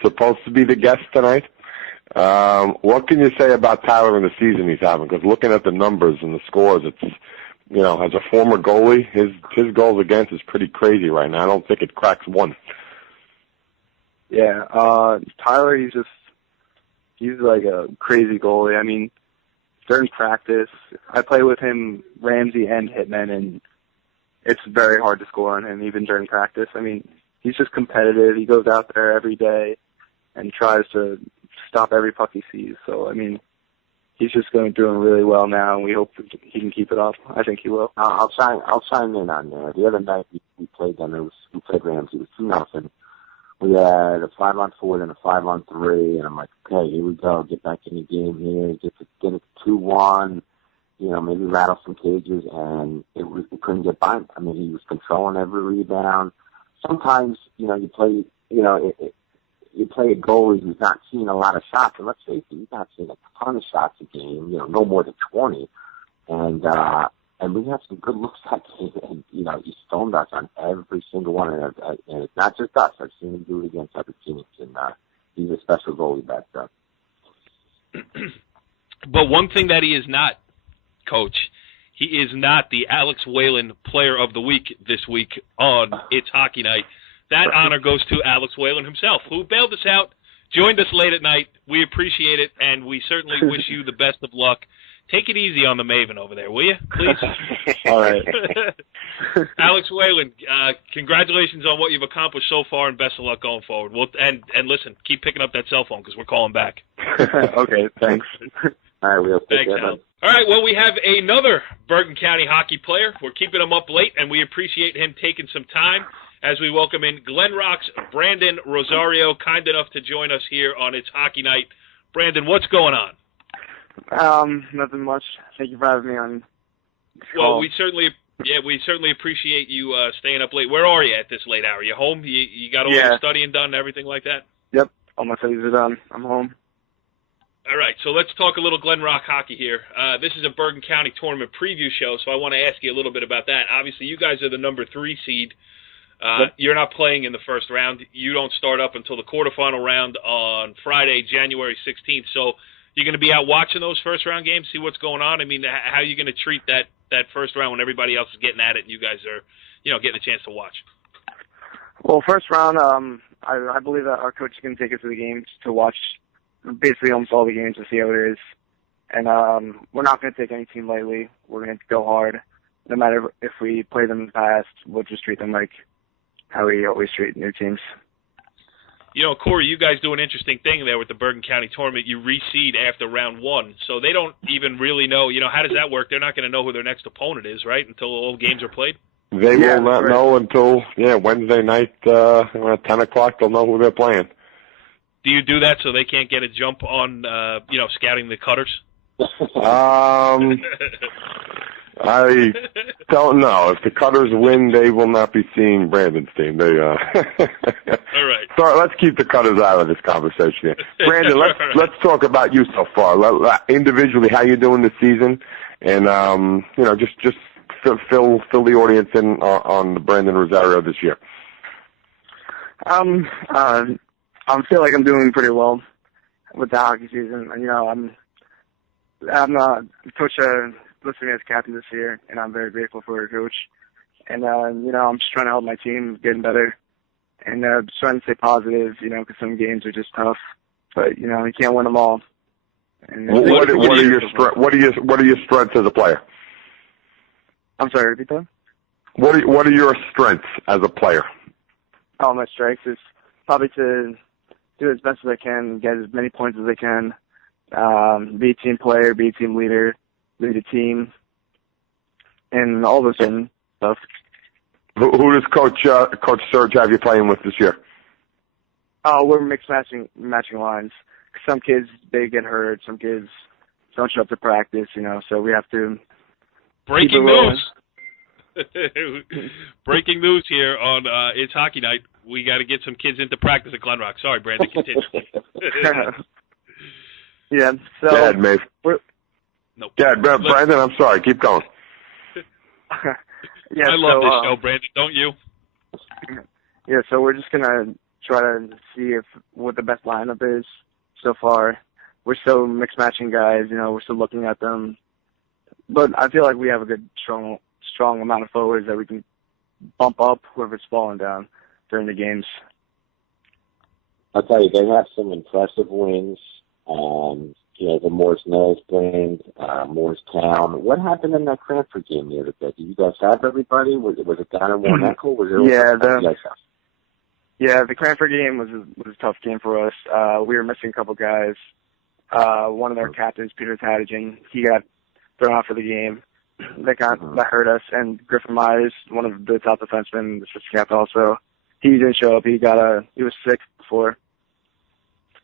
supposed to be the guest tonight. What can you say about Tyler and the season he's having? Because looking at the numbers and the scores, it's, as a former goalie, his goals against is pretty crazy right now. I don't think it cracks one. Yeah, Tyler, he's like a crazy goalie. I mean, during practice, I play with him, Ramsey and Hitman, and it's very hard to score on him, even during practice. I mean, he's just competitive. He goes out there every day and tries to stop every puck he sees. So, I mean, he's just doing really well now, and we hope he can keep it up. I think he will. I'll chime in on there. The other night we played them. We played Ramsey. It was 2-0. We had a 5-on-4 and a 5-on-3, and I'm like, okay, here we go. Get back in the game here. Get it 2-1. You know, maybe rattle some cages, and we couldn't get by him. I mean, he was controlling every rebound. Sometimes, you know, you play a goalie who's not seeing a lot of shots, and let's face it, he's not seeing a ton of shots a game, you know, no more than 20. And we have some good looks that game, and, you know, he stoned us on every single one, and it's not just us. I've seen him do it against other teams, and he's a special goalie back there. But one thing that he is not, Coach, he is not the Alex Whalen Player of the Week this week on It's Hockey Night. That honor goes to Alex Whalen himself, who bailed us out, joined us late at night. We appreciate it, and we certainly wish you the best of luck. Take it easy on the Maven over there, will you, please? All right. Alex Whalen, congratulations on what you've accomplished so far, and best of luck going forward. And listen, keep picking up that cell phone because we're calling back. Okay, thanks. All right, we'll take Thanks, care. Al. All right, well, we have another Bergen County hockey player. We're keeping him up late, and we appreciate him taking some time as we welcome in Glen Rock's Brandon Rosario, kind enough to join us here on It's Hockey Night. Brandon, what's going on? Nothing much. Thank you for having me on. Well, we certainly appreciate you staying up late. Where are you at this late hour? You home? You got all your studying done and everything like that? Yep, all my studies are done. I'm home. All right, so let's talk a little Glen Rock hockey here. This is a Bergen County tournament preview show, so I want to ask you a little bit about that. Obviously, you guys are the number 3 seed. Yep. You're not playing in the first round. You don't start up until the quarterfinal round on Friday, January 16th. So you're going to be out watching those first-round games, see what's going on? I mean, how are you going to treat that first round when everybody else is getting at it and you guys are, getting a chance to watch? Well, first round, I believe that our coach is going to take us to the games to watch basically almost all the games to see how it is. And we're not going to take any team lightly. We're going to go hard. No matter if we play them in the past, we'll just treat them like how we always treat new teams. Corey, you guys do an interesting thing there with the Bergen County tournament. You reseed after round 1, so they don't even really know. How does that work? They're not going to know who their next opponent is, right, until all games are played? They will not know until, Wednesday night at 10 o'clock. They'll know who they're playing. Do you do that so they can't get a jump on, scouting the cutters? I don't know. If the Cutters win, they will not be seeing Brandon's team. They All right. Sorry, let's keep the Cutters out of this conversation here. Brandon, let's talk about you so far. Individually, how you doing this season, and just fill the audience in on the Brandon Rosario this year. I feel like I'm doing pretty well with the hockey season. I'm coach listed me as captain this year, and I'm very grateful for our coach. And I'm just trying to help my team getting better, and just trying to stay positive. Because some games are just tough, but you can't win them all. And what are your strengths as a player? I'm sorry, repeat that. What are your strengths as a player? Oh, my strengths is probably to do as best as I can, get as many points as I can, be a team player, be a team leader, lead a team, and all those stuff. Who does Coach Serge have you playing with this year? Oh, we're matching lines. Some kids, they get hurt. Some kids don't show up to practice, so we have to. Breaking news. Breaking news here on It's Hockey Night. We got to get some kids into practice at Glen Rock. Sorry, Brandon, continue. Yeah, so. Go ahead, Maeve. Nope. Yeah, Brandon, I'm sorry. Keep going. Yeah, I love this show, Brandon. Don't you? Yeah, so we're just going to try to see what the best lineup is so far. We're still mixed-matching guys. We're still looking at them. But I feel like we have a good, strong amount of forwards that we can bump up whoever's falling down during the games. I'll tell you, they have some impressive wins. The Morris Mills brand, Morristown. What happened in that Cranford game the other day? Did you guys have everybody? Was it down in Warneckle? The Cranford game was a tough game for us. We were missing a couple guys. One of their captains, Peter Tadigan, he got thrown out for the game. That hurt us. And Griffin Myers, one of the top defensemen, the assistant captain also, he didn't show up. He was sick before.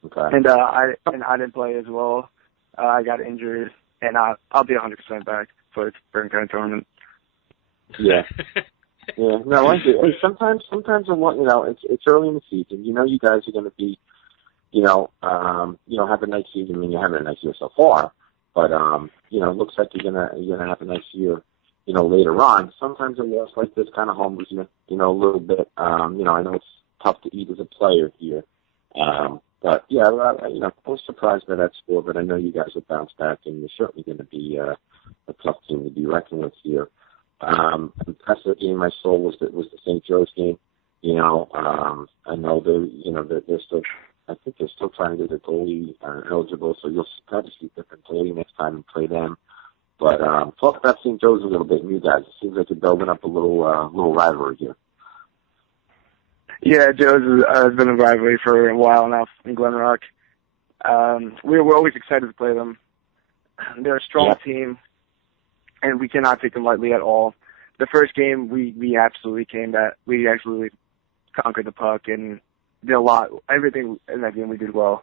Okay. And I didn't play as well. I got injured, and I'll be 100% back for the Bergen County tournament. Yeah. Yeah. No, I do. Hey, sometimes I want, it's early in the season. You guys are going to be, have a nice season. I mean, you're having a nice year so far, but it looks like you're gonna have a nice year, later on. Sometimes a loss like this kind of humbles you, a little bit. I know it's tough to eat as a player here. But yeah, I was surprised by that score, but I know you guys will bounce back, and you're certainly going to be a tough team to be reckoned with here. The impressive game I saw was the St. Joe's game. I know they're still. I think they're still trying to get a goalie eligible, so you'll probably see a different goalie next time and play them. But talk about St. Joe's a little bit, you guys. It seems like you're building up a little rivalry here. Yeah, Joe's has been a rivalry for a while now in Glen Rock. We're always excited to play them. They're a strong team, and we cannot take them lightly at all. The first game, we absolutely conquered the puck and did a lot. Everything in that game we did well.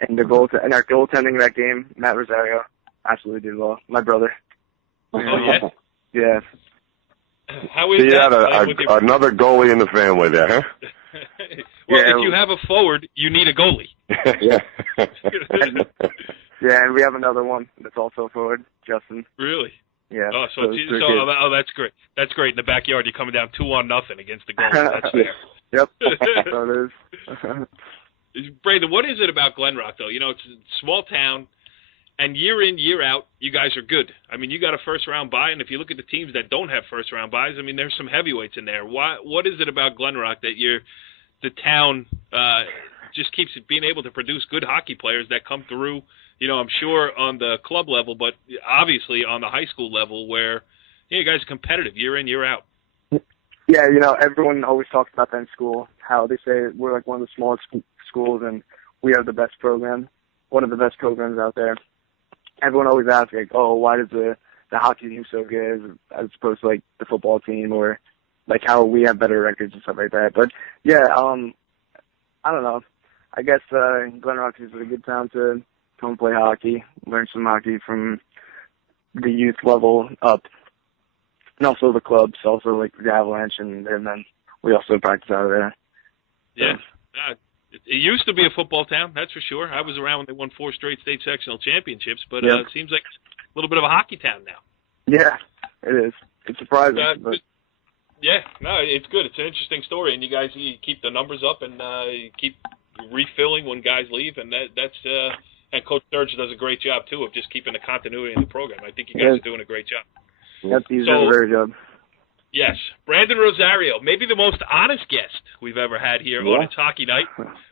And our goaltending in that game, Matt Rosario, absolutely did well. My brother. Oh, yeah? Yeah. How is that? You had another goalie in the family there, huh? If you have a forward, you need a goalie. Yeah. And we have another one that's also a forward, Justin. Really? Yeah. Oh, that's great. That's great. In the backyard, you're coming down 2-0 against the goalie. That's fair. Yep. So it is. Brandon, what is it about Glen Rock, though? It's a small town. And year in, year out, you guys are good. I mean, you got a first-round bye, and if you look at the teams that don't have first-round byes, I mean, there's some heavyweights in there. What is it about Glen Rock that the town just keeps being able to produce good hockey players that come through, I'm sure on the club level, but obviously on the high school level where you guys are competitive year in, year out? Yeah, everyone always talks about that in school, how they say we're like one of the smallest schools and we have the best program, one of the best programs out there. Everyone always asks, like, oh, why does the hockey team so good as opposed to, like, the football team or, like, how we have better records and stuff like that. But, yeah, I don't know. I guess Glen Rock is a good town to come play hockey, learn some hockey from the youth level up, and also the clubs, also, like, the Avalanche, and then we also practice out of there. Yeah. It used to be a football town, that's for sure. I was around when they won 4 straight state sectional championships, but it seems like a little bit of a hockey town now. Yeah, it is. It's surprising. Yeah, no, it's good. It's an interesting story, and you guys keep the numbers up and keep refilling when guys leave, and and Coach Sturge does a great job too of just keeping the continuity in the program. I think you guys are doing a great job. Yep, he's doing a very good job. Yes, Brandon Rosario, maybe the most honest guest we've ever had here on It's Hockey Night.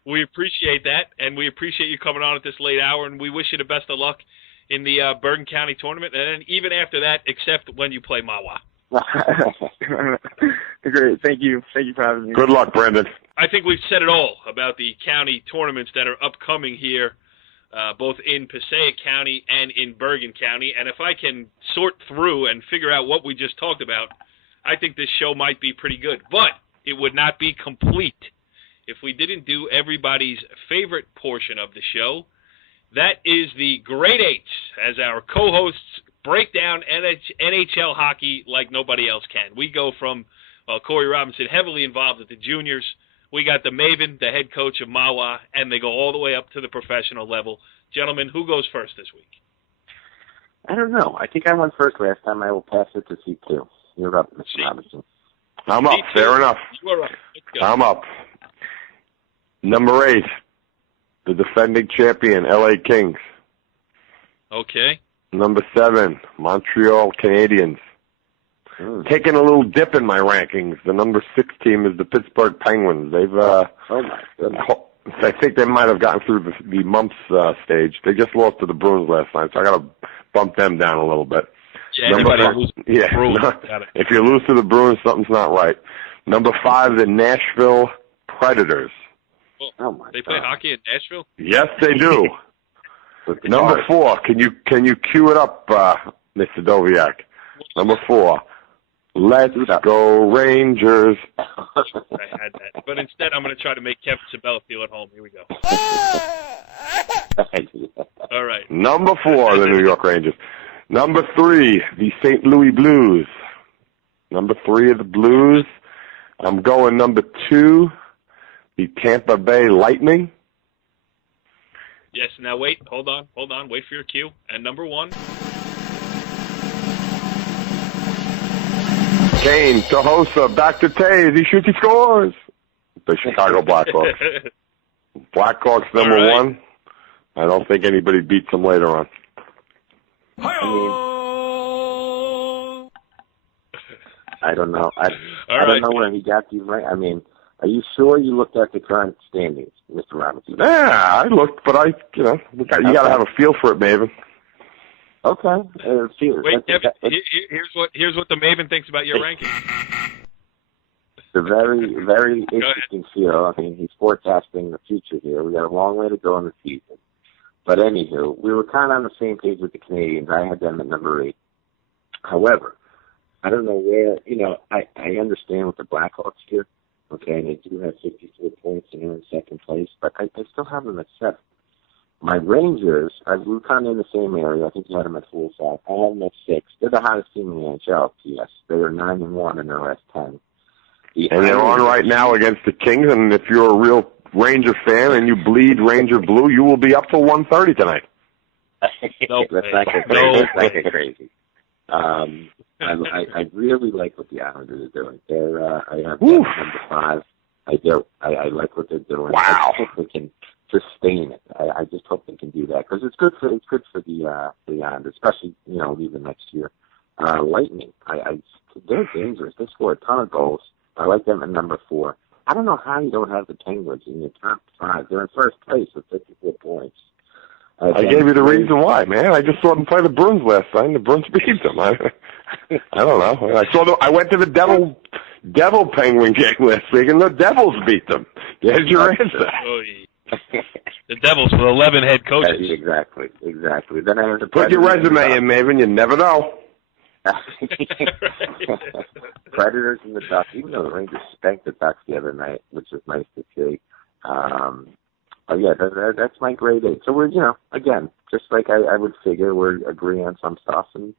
We appreciate that, and we appreciate you coming on at this late hour, and we wish you the best of luck in the Bergen County tournament, and then even after that, except when you play Mahwah. Great, thank you. Thank you for having me. Good luck, Brandon. I think we've said it all about the county tournaments that are upcoming here, both in Passaic County and in Bergen County, and if I can sort through and figure out what we just talked about, I think this show might be pretty good, but it would not be complete if we didn't do everybody's favorite portion of the show. That is the Great Eights, as our co-hosts break down NHL hockey like nobody else can. We go from Corey Robinson, heavily involved with the juniors. We got the Maven, the head coach of Mahwah, and they go all the way up to the professional level. Gentlemen, who goes first this week? I don't know. I think I went first last time. I will pass it to C2. You're up, Mr. Robinson. I'm up. Fair enough. You're up. I'm up. Number 8, the defending champion, LA Kings. Okay. Number 7, Montreal Canadiens. Taking a little dip in my rankings. The number 6 team is the Pittsburgh Penguins. They've oh my goodness. I think they might have gotten through the mumps stage. They just lost to the Bruins last night, so I got to bump them down a little bit. Yeah, If you lose to the Bruins, something's not right. Number 5, the Nashville Predators. Well, they play hockey in Nashville? Yes, they do. Number 4, can you cue it up, Mr. Doviak? Number 4, let's go Rangers. I had that. But instead, I'm going to try to make Kevin Sabella feel at home. Here we go. All right. Number 4, the New York Rangers. Number 3, the St. Louis Blues. Number 3 of the Blues. I'm going number 2, the Tampa Bay Lightning. Yes, now wait. Hold on. Wait for your cue. And number 1. Kane, Tohosa, back to Tays. He shoots, he scores. The Chicago Blackhawks. Blackhawks number 1. I don't think anybody beats them later on. I don't know. I don't know where he got these right. I mean, are you sure you looked at the current standings, Mr. Ramsey? Yeah, I looked, but you got to have a feel for it, Maven. Okay. Wait, Kevin, here's what the Maven thinks about your rankings. It's a very, very interesting feel. I mean, he's forecasting the future here. We got a long way to go in the season. But anywho, we were kind of on the same page with the Canadians. I had them at number 8. However, I don't know where, I understand with the Blackhawks here. Okay, they do have 54 points and they're in second place, but I still have them at 7. My Rangers, we were kind of in the same area. I think you had them at 4 or 5. I have them at 6. They're the hottest team in the NHL, yes. They are 9-1 in their last 10. And they're on right now against the Kings, and if you're a real Ranger fan and you bleed Ranger blue, you will be up to 130 tonight. Let's not get crazy. I really like what the Islanders are doing. I have them number 5. I do. I like what they're doing. Wow. I just hope they can sustain it. I just hope they can do that because it's good for the Islanders, especially even next year. Lightning. They're dangerous. They score a ton of goals. I like them at number 4. I don't know how you don't have the Penguins in your top 5. They're in first place with 54 points. I gave you the reason why, man. I just saw them play the Bruins last night, and the Bruins beat them. I don't know. I went to the Devil Penguin game last week, and the Devils beat them. There's your answer. The Devils with 11 head coaches. Exactly. Then I have to put your resume in, Maven. You never know. Predators and the Ducks, even though the Rangers spanked the Ducks the other night, which was nice to see. That's my grade 8. So we're, again, just like I would figure, we're agreeing on some stuff and,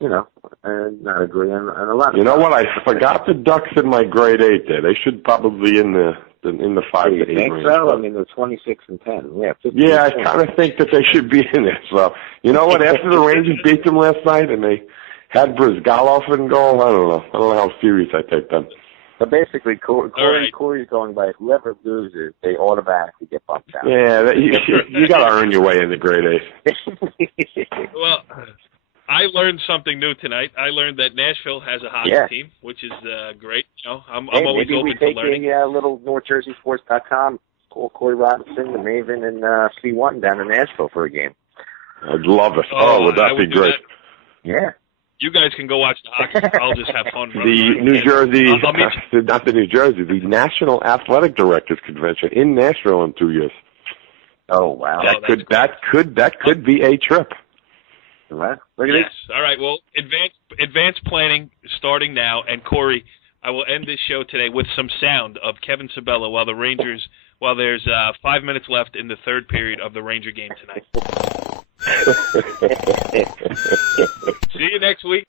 and not agreeing on a lot of stuff. What? I forgot the Ducks in my grade 8 there. They should probably be in the 5 to 8 range. So? I mean, they're 26 and 10. Yeah, I kind of think that they should be in there. So, you know what? After the Rangers beat them last night and they had Brizgalov in goal, I don't know how serious I take them. But basically, Corey's going by whoever loses, they automatically get bumped out. Yeah, you got to earn your way in the grade 8. Well, I learned something new tonight. I learned that Nashville has a hockey team, which is great. I'm always open to learning. Maybe we take a little NorthJerseySports.com, call Corey Robinson, the Maven, and C1 down in Nashville for a game. I'd love it. Would that be great? Yeah. You guys can go watch the hockey. I'll just have fun. The New Jersey, not the New Jersey, the National Athletic Directors Convention in Nashville in 2 years. Oh wow! That could be a trip. What? Yes. All right. Well, advanced planning starting now. And Corey, I will end this show today with some sound of Kevin Sabella while there's 5 minutes left in the third period of the Ranger game tonight. See you next week.